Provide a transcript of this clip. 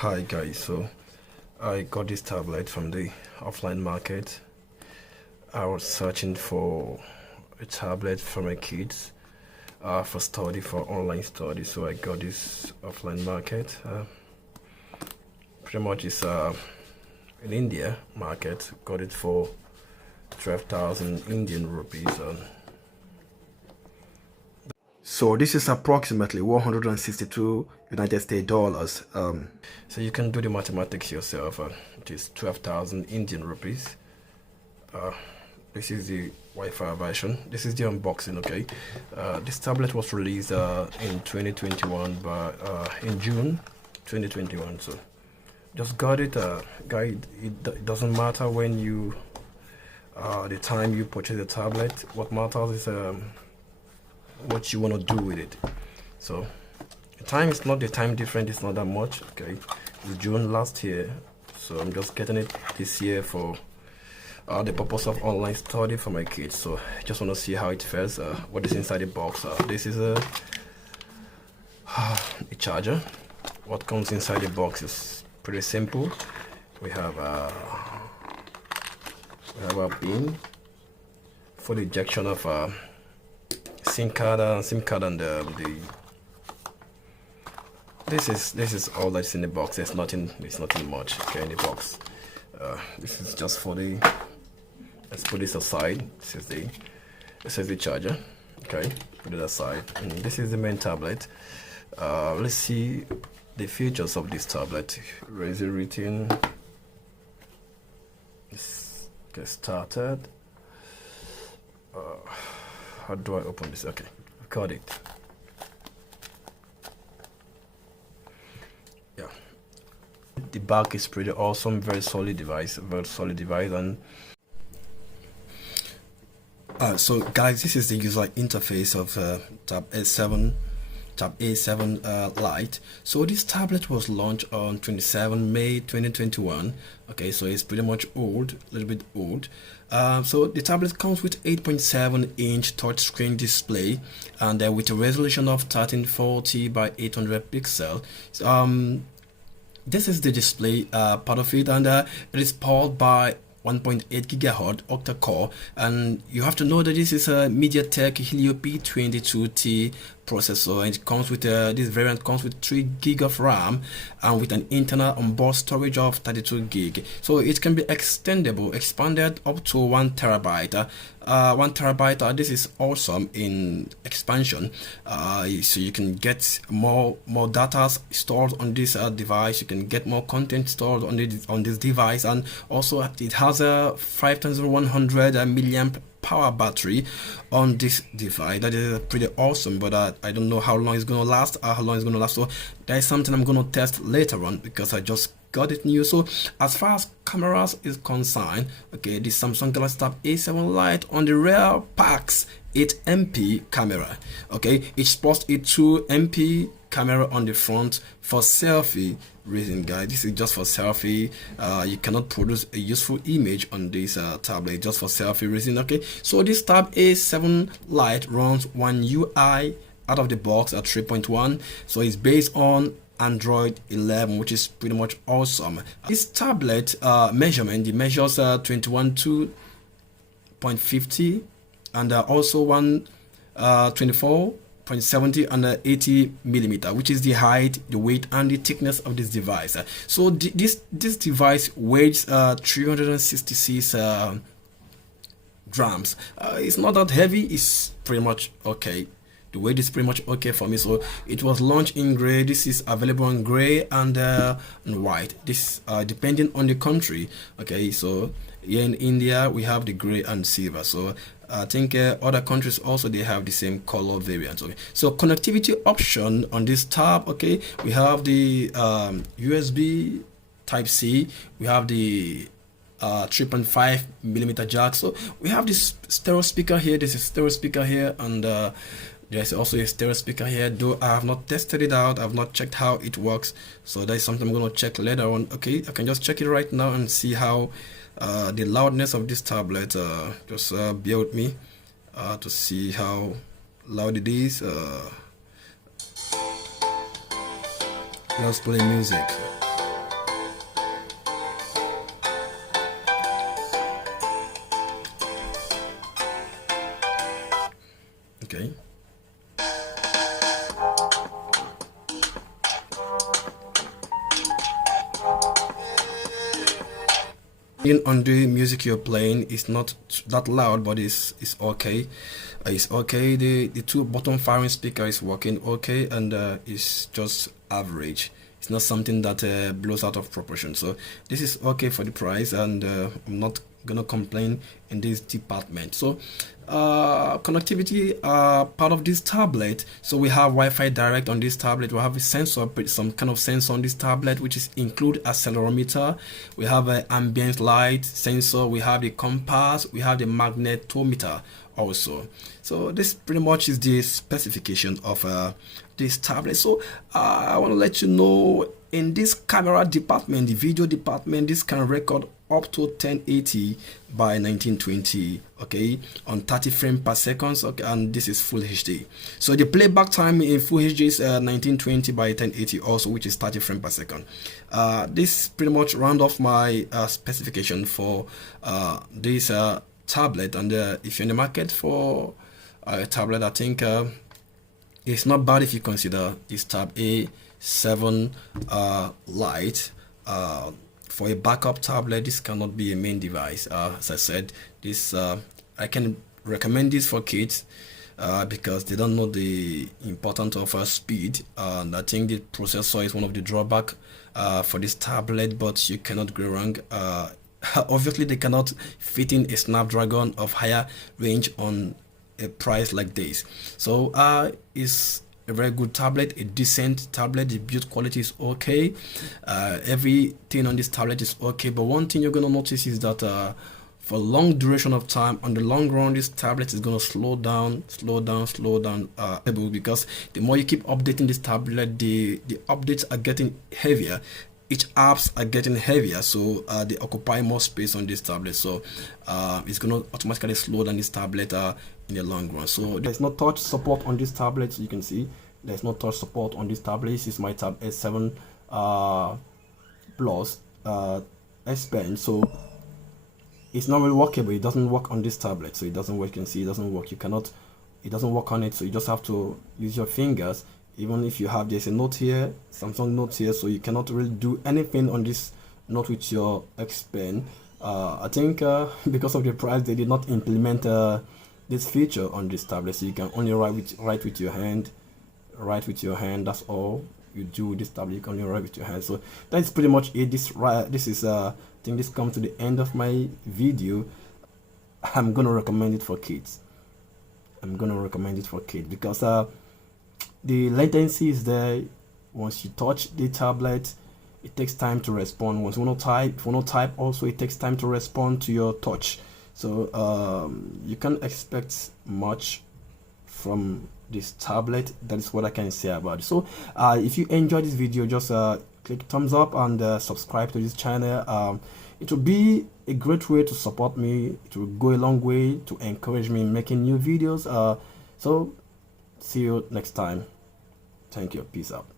Hi guys, so I got this tablet from the offline market. I was searching for a tablet for my kids for study, for online study, so I got this offline market. Pretty much it's in India market, got it for 12,000 Indian rupees. So this is approximately 162 United States dollars. So you can do the mathematics yourself. It is 12,000 Indian rupees. This is the Wi-Fi version. This is the unboxing. Okay, this tablet was released in 2021, in June 2021. So just got it, guys. It doesn't matter when you, the time you purchase the tablet. What matters is what you want to do with it. So the time is not, the time different, it's not that much. Okay, it's June last year, so I'm just getting it this year for the purpose of online study for my kids. So I just want to see how it fares, what is inside the box. This is a charger. What comes inside the box is pretty simple. We have a pin for the ejection of SIM card and this is all that's in the box. There's nothing much, okay, in the box. This is just for the, let's put this aside. This is the charger. Okay, put it aside. And this is the main tablet. Let's see the features of this tablet. Where is it written? Let's get started. How do I open this? Okay, got it. Yeah, the back is pretty awesome. Very solid device. And so guys, this is the user interface of Tab A7 Lite. So this tablet was launched on 27 May 2021. Okay, so it's pretty much old, a little bit old. So the tablet comes with 8.7-inch touchscreen display and with a resolution of 1340 by 800 pixel. This is the display part of it, and it is powered by 1.8 gigahertz octa-core, and you have to know that this is a MediaTek Helio P22T processor, and it comes with this variant comes with 3 gig of RAM and with an internal onboard storage of 32 gig. So it can be expanded up to 1 terabyte. 1 terabyte. This is awesome in expansion. So you can get more data stored on this device. You can get more content stored on this device, and also it has a 5100 milliamp power battery on this device. That is pretty awesome, but I don't know how long it's gonna last. So that is something I'm gonna test later on because I just got it new. So as far as cameras is concerned, okay, the Samsung Galaxy Tab A7 Lite on the rear packs 8MP camera. Okay, it sports a 2MP camera on the front for selfie reason, guys. This is just for selfie. You cannot produce a useful image on this tablet, just for selfie reason. Okay, so this Tab A7 Lite runs One UI out of the box at 3.1, so it's based on Android 11, which is pretty much awesome. This tablet measurement, it measures 21.2.50 and also 24.70 and 80 millimeter, which is the height, the weight, and the thickness of this device. So this device weighs 366 grams. It's not that heavy. It's pretty much okay. The weight is pretty much okay for me. So it was launched in gray. This is available in gray and white. This depending on the country. Okay, so here in India we have the gray and silver. So I think other countries also they have the same color variant. Okay, so connectivity option on this tab. Okay, we have the USB Type C. We have the 3.5 millimeter jack. So we have this stereo speaker here. This is stereo speaker here, and there's also a stereo speaker here, though I have not tested it out. I have not checked how it works, so that is something I'm going to check later on. Okay, I can just check it right now and see how the loudness of this tablet. Just bear with me to see how loud it is. Let's play music. On the music you're playing, it's not that loud, but it's okay. It's okay. The two bottom firing speaker is working okay, and it's just average. It's not something that blows out of proportion. So this is okay for the price, and I'm not gonna complain in this department. So connectivity part of this tablet. So we have Wi-Fi direct on this tablet. We have a sensor, some kind of sensor on this tablet, which is include accelerometer. We have an ambient light sensor. We have the compass. We have the magnetometer also. So this pretty much is the specification of this tablet. So I want to let you know, in this camera department, the video department, this can record up to 1080 by 1920, okay, on 30 frames per second, okay, and this is full HD. So the playback time in full HD is 1920 by 1080 also, which is 30 frames per second. This pretty much round off my specification for this tablet. And if you're in the market for a tablet, I think it's not bad if you consider this Tab A7 Lite. For a backup tablet, this cannot be a main device. As I said, this I can recommend this for kids because they don't know the importance of speed. And I think the processor is one of the drawbacks for this tablet, but you cannot go wrong. Obviously, they cannot fit in a Snapdragon of higher range on a price like this. So it's a very good tablet, a decent tablet. The build quality is okay. Everything on this tablet is okay. But one thing you're gonna notice is that for long duration of time, on the long run, this tablet is gonna slow down, because the more you keep updating this tablet, the updates are getting heavier. Each apps are getting heavier, so they occupy more space on this tablet. So it's gonna automatically slow down this tablet in the long run. So there's no touch support on this tablet. So you can see there's no touch support on this tablet. This is my Tab S7 Plus S Pen. So it's not really workable. It doesn't work on this tablet. So it doesn't work. You can see it doesn't work. It doesn't work on it. So you just have to use your fingers. Even if you have, there's a note here, Samsung note here, so you cannot really do anything on this note with your X Pen. I think because of the price, they did not implement this feature on this tablet, so you can only write with your hand. That's all you do with this tablet. You can only write with your hand. So that's pretty much it. This is I think this comes to the end of my video. I'm gonna recommend it for kids. Because the latency is there. Once you touch the tablet, it takes time to respond. Once you want to type, also it takes time to respond to your touch. So you can't expect much from this tablet. That is what I can say about it. So if you enjoyed this video, just click thumbs up and subscribe to this channel. It will be a great way to support me. It will go a long way to encourage me in making new videos. So see you next time. Thank you. Peace out.